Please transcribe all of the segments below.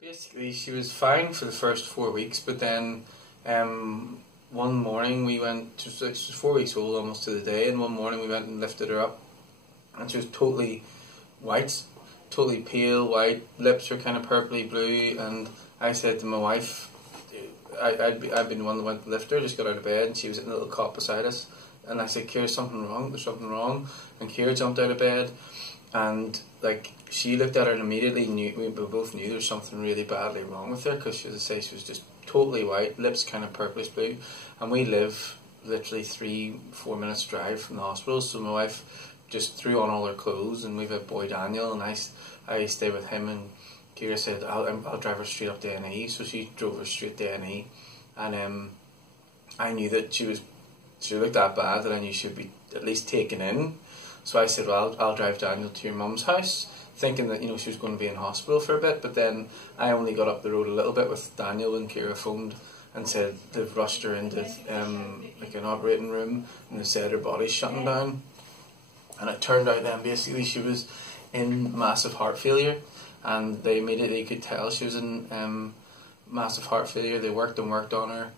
Basically, she was fine for the first 4 weeks, but then one morning we went, she was 4 weeks old almost to the day, and one morning we went and lifted her up, and she was totally white, totally pale white, lips were kind of purpley blue, and I said to my wife, I'd been the one that went to lift her, just got out of bed, and she was in a little cot beside us, and I said, Kira, something wrong, there's something wrong, and Kira jumped out of bed, and like she looked at her and immediately knew, we both knew there was something really badly wrong with her, because as I say, she was just totally white, lips kind of purplish blue, and we live literally 3-4 minutes drive from the hospital, so my wife just threw on all her clothes, and we've a boy Daniel, and I stay with him, and Kira said, I'll drive her straight up to A&E, so she drove her straight to A&E, and I knew that she looked that bad that I knew she would be at least taken in. So I said, well, I'll drive Daniel to your mum's house, thinking that, she was going to be in hospital for a bit, but then I only got up the road a little bit with Daniel when Kira phoned and said they've rushed her into like an operating room, and they said her body's shutting down. And it turned out then basically she was in massive heart failure, and they immediately could tell she was in massive heart failure. They worked and worked on her.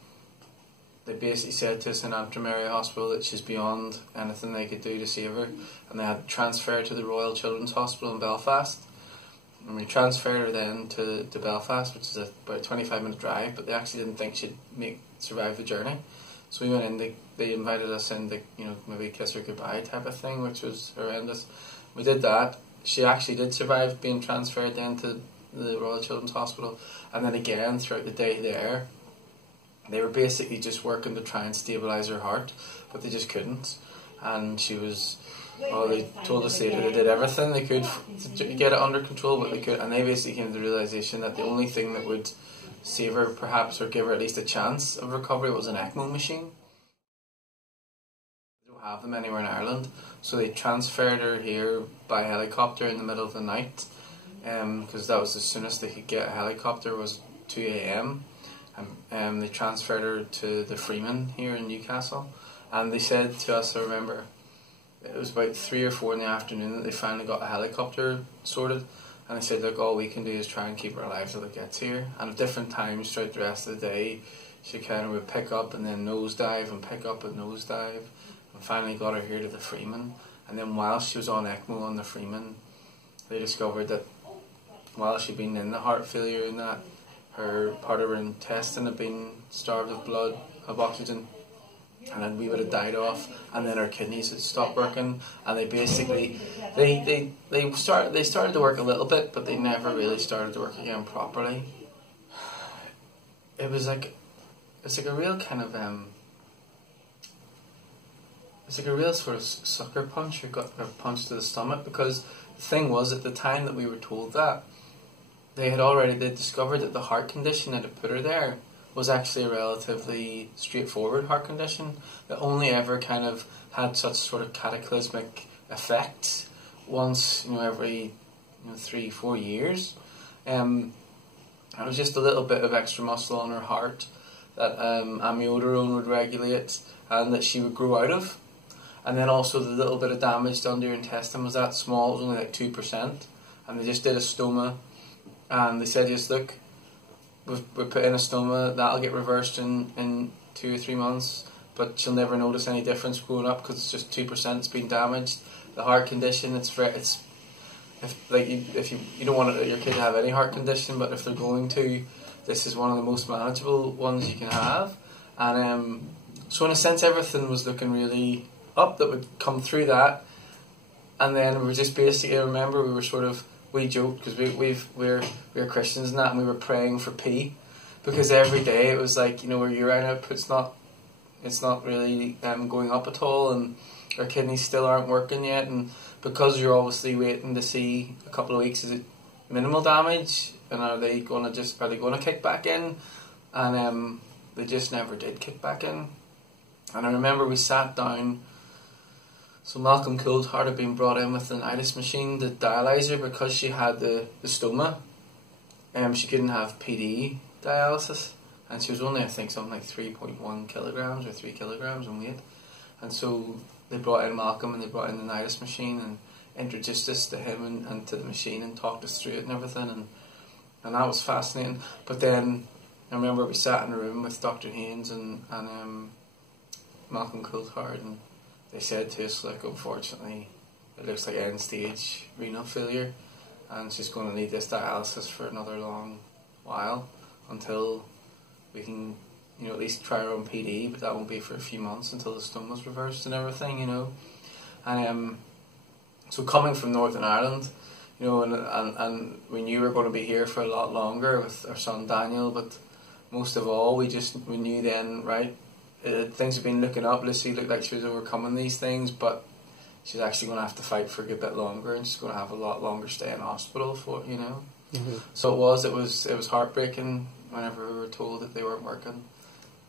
They basically said to us in Antrim Area Hospital that she's beyond anything they could do to save her, and they had to transfer her to the Royal Children's Hospital in Belfast. And we transferred her then to Belfast, which is about a 25-minute drive, but they actually didn't think she'd survive the journey. So we went in, they invited us in to maybe kiss her goodbye type of thing, which was horrendous. We did that. She actually did survive being transferred then to the Royal Children's Hospital, and then again throughout the day there, they were basically just working to try and stabilise her heart, but they just couldn't. And she was, they told us they did everything they could to get it under control, but they could, and they basically came to the realisation that the only thing that would save her perhaps, or give her at least a chance of recovery, was an ECMO machine. They don't have them anywhere in Ireland, so they transferred her here by helicopter in the middle of the night, because that was the soonest they could get a helicopter, was 2 AM. They transferred her to the Freeman here in Newcastle, and they said to us, I remember, it was about 3 or 4 in the afternoon that they finally got a helicopter sorted, and they said, look, all we can do is try and keep her alive till it gets here. And at different times throughout the rest of the day, she kind of would pick up and then nosedive and pick up and nosedive, and finally got her here to the Freeman. And then while she was on ECMO on the Freeman, they discovered that while she'd been in the heart failure and that, her part of her intestine had been starved of blood, of oxygen, and then we would have died off, and then her kidneys had stopped working, and they basically they started to work a little bit, but they never really started to work again properly. It's like a real kind of it's like a real sort of sucker punch, or gut punch to the stomach, because the thing was, at the time that we were told that, they discovered that the heart condition that had put her there was actually a relatively straightforward heart condition that only ever kind of had such sort of cataclysmic effects once, every 3-4 years. It was just a little bit of extra muscle on her heart that amiodarone would regulate and that she would grow out of. And then also the little bit of damage done to her intestine was that small, it was only like 2%. And they just did a stoma. And they said, just look, we put in a stoma, that'll get reversed in 2 or 3 months, but she'll never notice any difference growing up because it's just 2% that's been damaged. The heart condition, if you don't want your kid to have any heart condition, but if they're going to, this is one of the most manageable ones you can have. And so in a sense, everything was looking really up that would come through that. And then we were just basically, I remember we joked, because we're Christians and that, and we were praying for pee, because every day it was like, our urine output's not really going up at all, and our kidneys still aren't working yet, and because you're obviously waiting to see a couple of weeks, is it minimal damage, and are they going to kick back in? And they just never did kick back in. And I remember we sat down. So Malcolm Coulthard had been brought in with the nidus machine, the dialyzer, because she had the stoma. She couldn't have PD dialysis, and she was only, I think, something like 3.1 kilograms or 3 kilograms in weight. And so they brought in Malcolm, and they brought in the nidus machine and introduced us to him and to the machine and talked us through it and everything. and that was fascinating. But then I remember we sat in a room with Dr Haynes and Malcolm Coulthard, and they said to us, like, unfortunately it looks like end stage renal failure, and she's going to need this dialysis for another long while until we can, you know, at least try her on PD, but that won't be for a few months until the stone was reversed and everything, you know. And so coming from Northern Ireland, you know, and we knew we were going to be here for a lot longer with our son Daniel, but most of all we knew then, right, things have been looking up. Lucy looked like she was overcoming these things, but she's actually going to have to fight for a good bit longer, and she's going to have a lot longer stay in hospital for, you know. So it was heartbreaking whenever we were told that they weren't working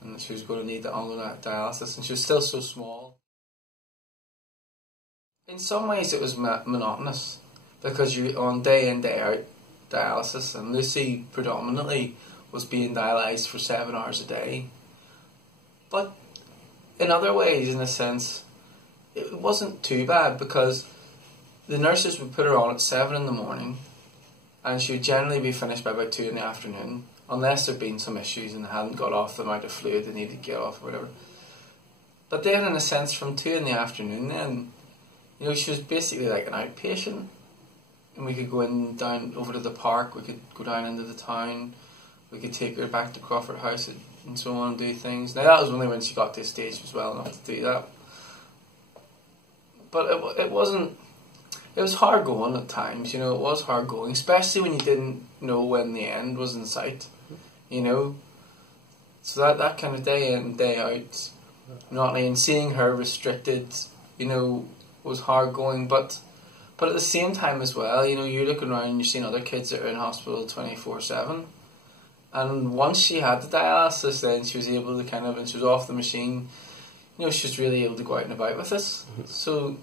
and she was going to need the ongoing dialysis, and she was still so small. In some ways it was monotonous, because you on day in day out dialysis, and Lucy predominantly was being dialysed for 7 hours a day. But in other ways, in a sense, it wasn't too bad, because the nurses would put her on at 7 in the morning and she would generally be finished by about 2 in the afternoon, unless there'd been some issues and they hadn't got off the amount of fluid they needed to get off or whatever. But then in a sense, from 2 in the afternoon then, you know, she was basically like an outpatient, and we could go down over to the park, we could go down into the town, we could take her back to Crawford House and so on and do things. Now that was only when she got to a stage she was well enough to do that. But it wasn't, it was hard going at times, you know, it was hard going, especially when you didn't know when the end was in sight, you know. So that kind of day in, day out, monotony, and seeing her restricted, you know, was hard going, but at the same time as well, you know, you're looking around and you're seeing other kids that are in hospital 24/7, and once she had the dialysis, then she was able to kind of, and she was off the machine, you know, she was really able to go out and about with us. So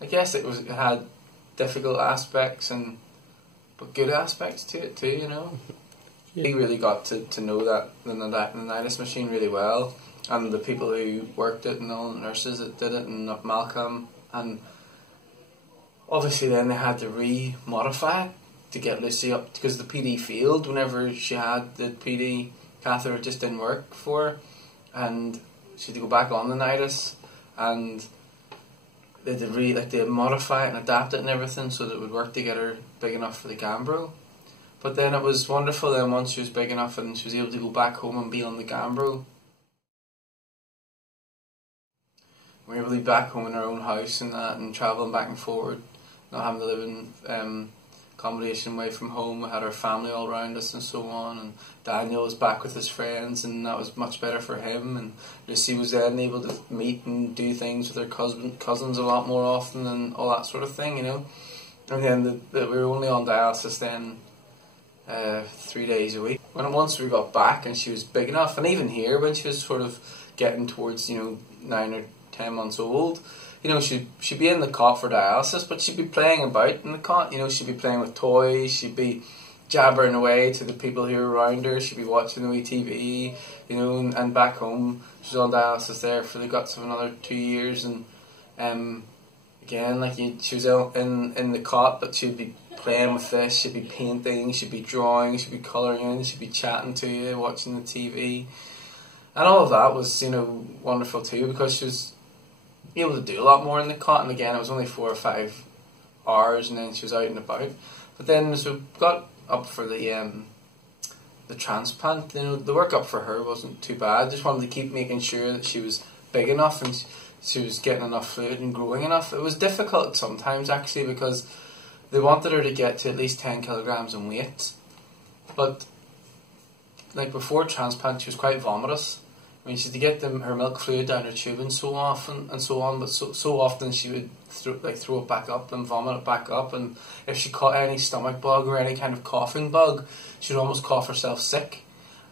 I guess it had difficult aspects but good aspects to it too, you know. We really got to know that the Nidus machine really well, and the people who worked it and all the nurses that did it, and Malcolm, and obviously then they had to re-modify it to get Lucy up, because the PD failed whenever she had the PD catheter. It just didn't work for her, and she had to go back on the Nidus, and they had to they modify it and adapt it and everything so that it would work to get her big enough for the Gambro. But then it was wonderful then once she was big enough and she was able to go back home and be on the Gambro. We were able to be back home in our own house and that, and travelling back and forward, not having to live in accommodation away from home. We had our family all around us and so on, and Daniel was back with his friends, and that was much better for him, and Lucy was then able to meet and do things with her cousins a lot more often and all that sort of thing, you know. And then we were only on dialysis then 3 days a week. Once we got back and she was big enough, and even here when she was sort of getting towards, you know, 9 or 10 months old, you know, she'd be in the cot for dialysis, but she'd be playing about in the cot, you know, she'd be playing with toys, she'd be jabbering away to the people who were around her, she'd be watching the wee TV, you know, and back home, she was on dialysis there for the guts of another 2 years, and again, like, she was in the cot, but she'd be playing with this, she'd be painting, she'd be drawing, she'd be colouring in, she'd be chatting to you, watching the TV, and all of that was, you know, wonderful too, because she was able to do a lot more in the cot, and again it was only 4 or 5 hours and then she was out and about. But then as we got up for the transplant, you know, the work up for her wasn't too bad. Just wanted to keep making sure that she was big enough and she was getting enough fluid and growing enough. It was difficult sometimes actually, because they wanted her to get to at least 10 kilograms in weight, but like before transplant she was quite vomitous. I mean, she had to get her milk fluid down her tube and so often and so on, but so often she would throw it back up and vomit it back up, and if she caught any stomach bug or any kind of coughing bug, she'd almost cough herself sick.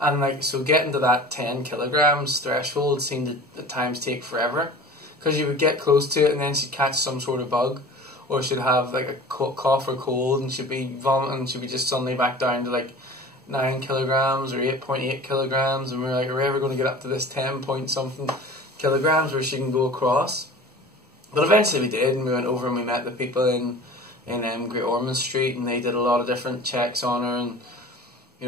And like, so getting to that 10 kilograms threshold seemed to at times take forever, because you would get close to it and then she'd catch some sort of bug, or she'd have like a cough or cold and she'd be vomiting and she'd be just suddenly back down to like 9 kilograms or 8.8 kilograms, and we were like, are we ever going to get up to this 10 point something kilograms where she can go across? But eventually we did, and we went over and we met the people in Great Ormond Street, and they did a lot of different checks on her, and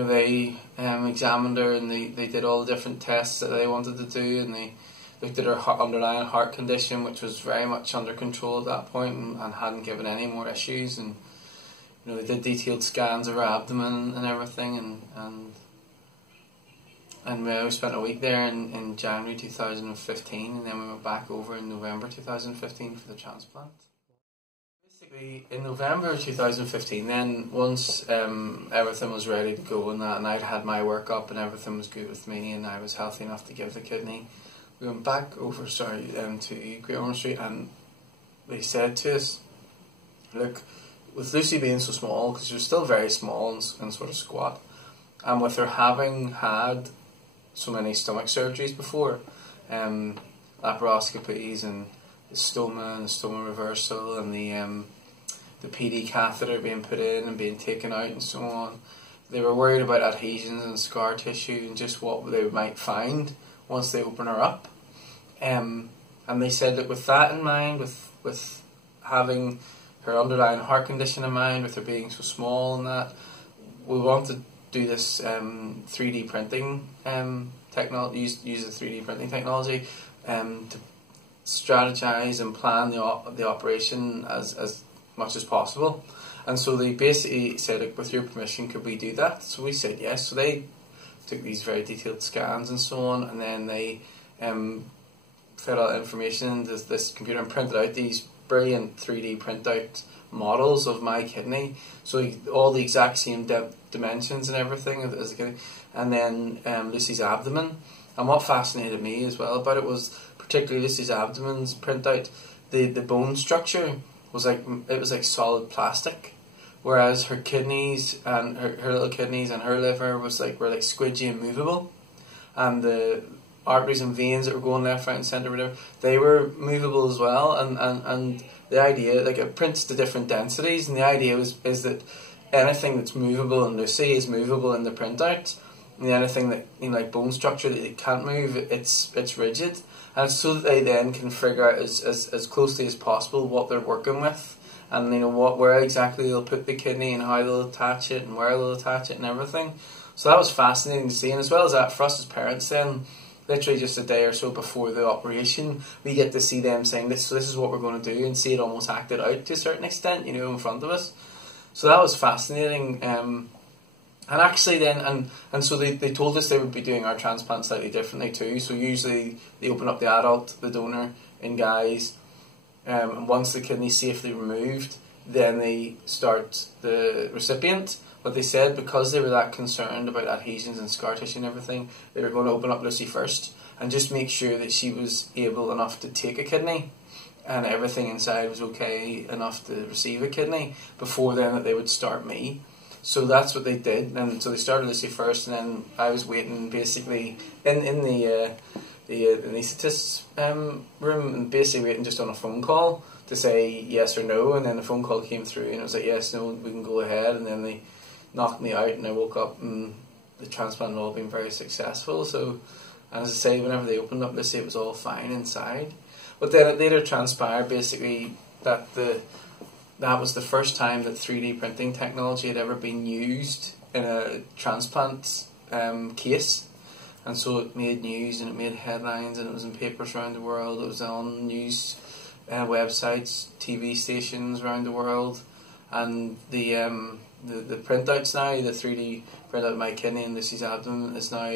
they examined her, and they did all the different tests that they wanted to do, and they looked at her underlying heart condition, which was very much under control at that point, and hadn't given any more issues. And they did detailed scans of her abdomen and everything, and we spent a week there in January 2015, and then we went back over in November 2015 for the transplant. Basically, in November 2015, then once everything was ready to go and that, and I'd had my work up and everything was good with me, and I was healthy enough to give the kidney, we went back over to Great Ormond Street, and they said to us, look, with Lucy being so small, because she was still very small and sort of squat, and with her having had so many stomach surgeries before, laparoscopies and the stoma reversal, and the PD catheter being put in and being taken out and so on, they were worried about adhesions and scar tissue and just what they might find once they open her up. And they said that with that in mind, with having her underlying heart condition in mind, with her being so small and that, we want to do this 3D printing technology, use the 3D printing technology to strategize and plan the operation as much as possible. And so they basically said, look, with your permission, could we do that? So we said yes. So they took these very detailed scans and so on, and then they fed all information into this computer and printed out these brilliant 3D printout models of my kidney, so all the exact same dimensions and everything as the kidney, and then Lucy's abdomen. And what fascinated me as well about it was particularly Lucy's abdomen's printout. The bone structure was like solid plastic, whereas her kidneys and her little kidneys and her liver were like squidgy and movable, and the arteries and veins that were going left, right and centre, whatever, they were movable as well. And the idea, like, it prints to different densities, and the idea is that anything that's movable in Lucy is movable in the printout, and anything that, like bone structure that it can't move, it's rigid. And so that they then can figure out as closely as possible what they're working with, and where exactly they'll put the kidney and how they'll attach it and where they'll attach it and everything. So that was fascinating to see, and as well as that, for us as parents then, literally just a day or so before the operation, we get to see them saying this is what we're going to do, and see it almost acted out to a certain extent, in front of us. So that was fascinating. And actually then, and so they told us they would be doing our transplant slightly differently too. So usually they open up the adult, the donor, in guys, and once the kidney's safely removed, then they start the recipient. But they said because they were that concerned about adhesions and scar tissue and everything, they were going to open up Lucy first and just make sure that she was able enough to take a kidney and everything inside was okay enough to receive a kidney before then that they would start me. So that's what they did, and so they started Lucy first, and then I was waiting basically in the anaesthetist's room, and basically waiting just on a phone call to say yes or no, and then the phone call came through and it was like, yes, no, we can go ahead, and then they knocked me out and I woke up and the transplant had all been very successful. So, and as I say, whenever they opened up Lucy, it was all fine inside. But then it later transpired basically that that was the first time that 3D printing technology had ever been used in a transplant case. And so it made news and it made headlines and it was in papers around the world. It was on news websites, TV stations around the world. And the printouts now, the 3D printout of my kidney and Lucy's abdomen is now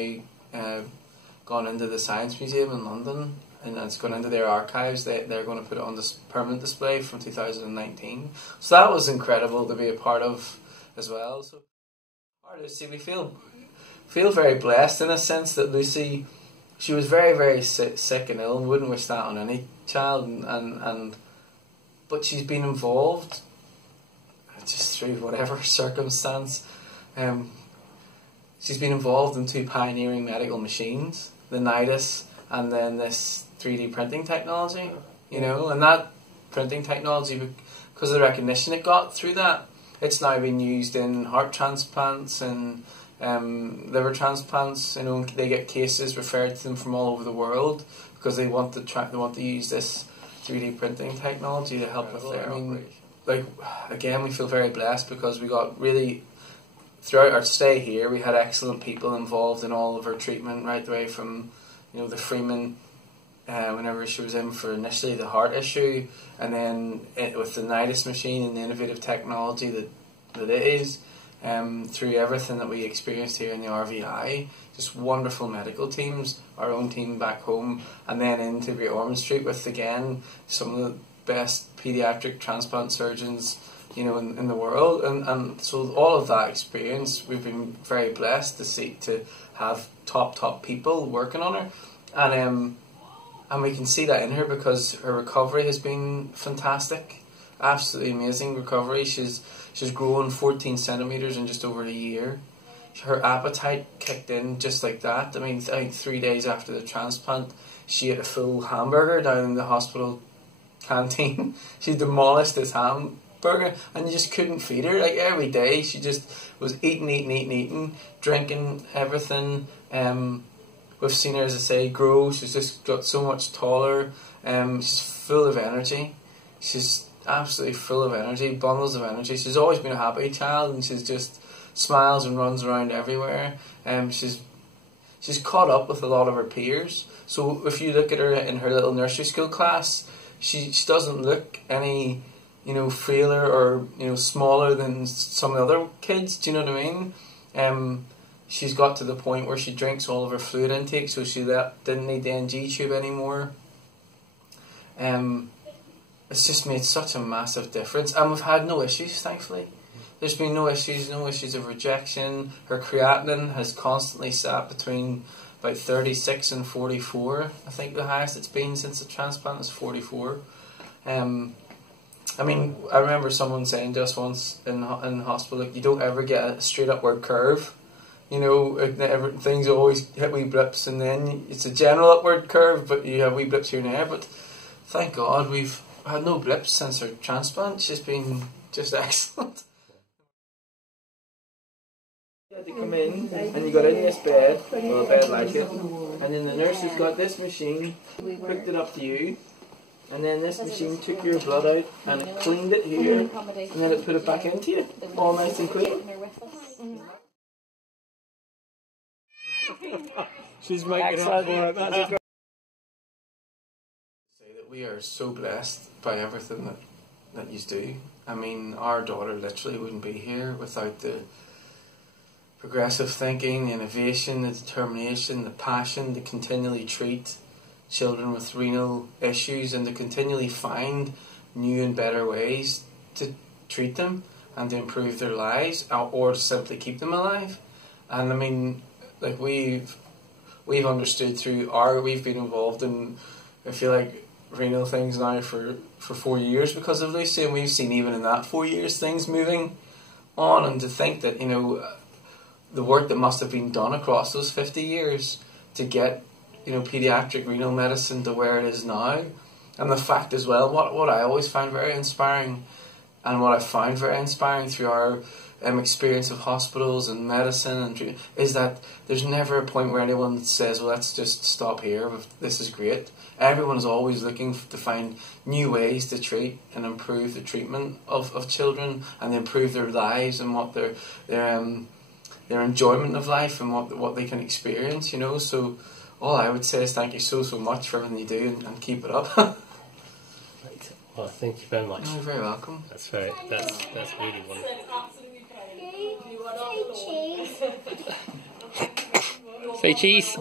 gone into the Science Museum in London, and it's gone into their archives. They're going to put it on this permanent display from 2019. So that was incredible to be a part of as well. So our Lucy, we feel very blessed in a sense that Lucy, she was very, very sick and ill, and wouldn't wish that on any child, but she's been involved just through whatever circumstance. She's been involved in two pioneering medical machines, the Nidus and then this 3D printing technology, and that printing technology, because of the recognition it got through that, it's now been used in heart transplants and liver transplants. They get cases referred to them from all over the world because they want to use this 3D printing technology to help with their operation. Again, we feel very blessed because we got really throughout our stay here, we had excellent people involved in all of our treatment, right the way from, the Freeman, whenever she was in for initially the heart issue, and then with the Nidus machine and the innovative technology that it is, through everything that we experienced here in the RVI, just wonderful medical teams, our own team back home, and then into Great Ormond Street with, again, some of the best paediatric transplant surgeons in the world, and so all of that experience, we've been very blessed to have top people working on her, and we can see that in her because her recovery has been fantastic, absolutely amazing recovery. She's grown 14 centimetres in just over a year. Her appetite kicked in just like that. I think 3 days after the transplant, she ate a full hamburger down in the hospital canteen. She demolished this hamburger, and you just couldn't feed her. Like, every day she just was eating, drinking everything. We've seen her, as I say, grow. She's just got so much taller. She's full of energy. She's absolutely full of energy, bundles of energy. She's always been a happy child, and she's just smiles and runs around everywhere. She's caught up with a lot of her peers. So if you look at her in her little nursery school class, she doesn't look any frailer or smaller than some of the other kids. Do you know what I mean? She's got to the point where she drinks all of her fluid intake, so she didn't need the NG tube anymore. It's just made such a massive difference, and we've had no issues, thankfully. There's been no issues of rejection. Her creatinine has constantly sat between about 36 and 44. I think the highest it's been since the transplant is 44. I remember someone saying just once in hospital, like, you don't ever get a straight upward curve. Things always hit wee blips, and then it's a general upward curve, but you have wee blips here and there. But thank God we've had no blips since her transplant. She's been just excellent. You had to come in, and you got in this bed, well, a bed like it, and then the nurse has got this machine, hooked it up to you, and then this machine took your blood out, and it cleaned it here, and then it put it back into you, all nice and clean. She's making up for it. That's great. Say that we are so blessed by everything that you do. Our daughter literally wouldn't be here without the progressive thinking, the innovation, the determination, the passion to continually treat children with renal issues and to continually find new and better ways to treat them and to improve their lives, or to simply keep them alive. And like we've understood we've been involved in, I feel like, renal things now for 4 years because of Lucy, and we've seen even in that 4 years things moving on, and to think that the work that must have been done across those 50 years to get paediatric renal medicine to where it is now, and the fact as well, what I always found very inspiring, and what I found very inspiring through our experience of hospitals and medicine and treatment, is that there's never a point where anyone says, well, let's just stop here, this is great. Everyone is always looking to find new ways to treat and improve the treatment of children, and improve their lives and what their enjoyment of life and what they can experience, So all I would say is thank you so much for everything you do, and keep it up. Right. Well, thank you very much. You're very welcome. That's really wonderful. Say cheese. Say cheese.